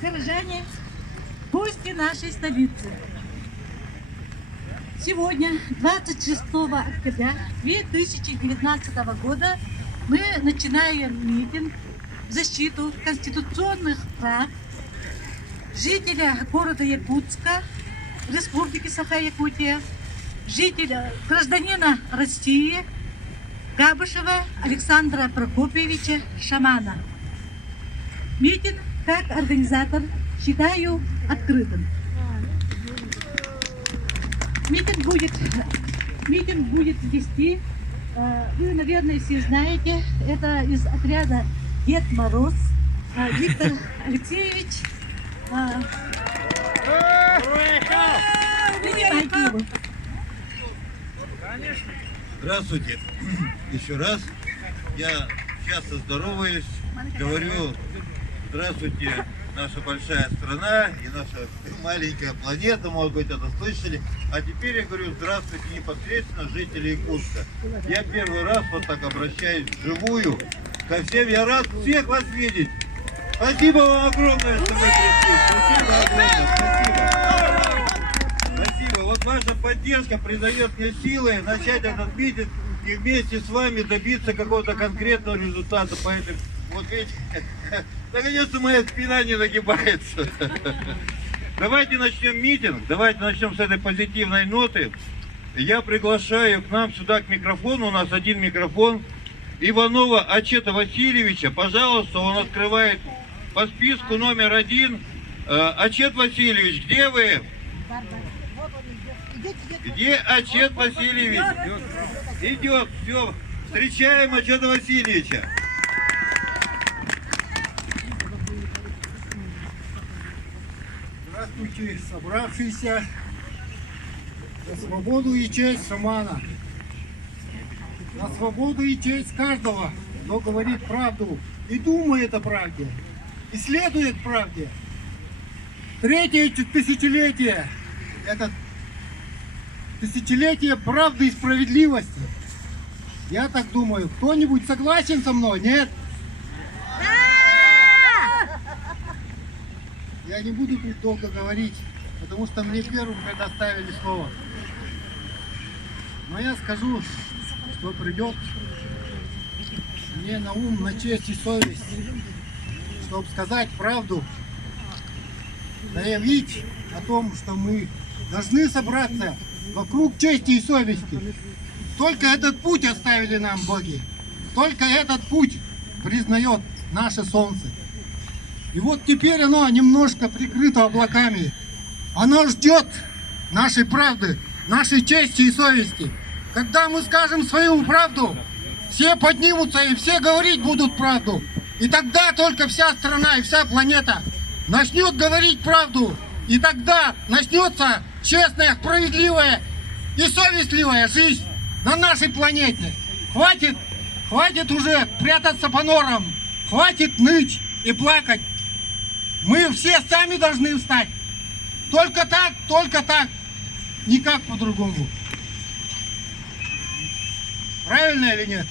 горожане, гости нашей столицы. Сегодня, 26 октября 2019 года, мы начинаем митинг в защиту конституционных прав жителя города Якутска, Республики Саха-Якутия, жителя, гражданина России Габышева Александра Прокопьевича Шамана. Митинг, как организатор, считаю открытым. Митинг будет вести, вы, наверное, все знаете, это из отряда Дед Мороз Виктор Алексеевич. Принимайте его. Здравствуйте. Еще раз. Я часто здороваюсь, говорю: здравствуйте, наша большая страна и наша маленькая планета, может быть, это слышали. А теперь я говорю: здравствуйте непосредственно жители Якутска. Я первый раз вот так обращаюсь вживую ко всем. Я рад всех вас видеть. Спасибо вам огромное, что вы пришли. Спасибо огромное. Спасибо. Вот ваша поддержка придает мне силы начать этот митинг и вместе с вами добиться какого-то конкретного результата. Поэтому, вот видите, наконец-то моя спина не нагибается. Давайте начнем митинг, давайте начнем с этой позитивной ноты. Я приглашаю к нам сюда, к микрофону, у нас один микрофон, Иванова Ачета Васильевича. Пожалуйста, он открывает по списку номер 1. Ачет Васильевич, где вы? Где Ачет Васильевич? Идет, все. Встречаем Ачета Васильевича. Здравствуйте, собравшиеся за свободу и честь Шамана. На свободу и честь каждого, кто говорит правду и думает о правде, и следует правде. Третье тысячелетие – это тысячелетие правды и справедливости. Я так думаю. Кто-нибудь согласен со мной? Нет? Я не буду тут долго говорить, потому что мне первым предоставили слово. Но я скажу, что придет мне на ум, на честь и совесть, чтобы сказать правду, заявить о том, что мы должны собраться вокруг чести и совести. Только этот путь оставили нам боги. Только этот путь признает наше солнце. И вот теперь оно немножко прикрыто облаками. Оно ждет нашей правды, нашей чести и совести. Когда мы скажем свою правду, все поднимутся и все говорить будут правду. И тогда только вся страна и вся планета начнет говорить правду. И тогда начнется честная, справедливая и совестливая жизнь на нашей планете. Хватит уже прятаться по норам. Хватит ныть и плакать. Мы все сами должны встать. Только так, никак по-другому. Правильно или нет?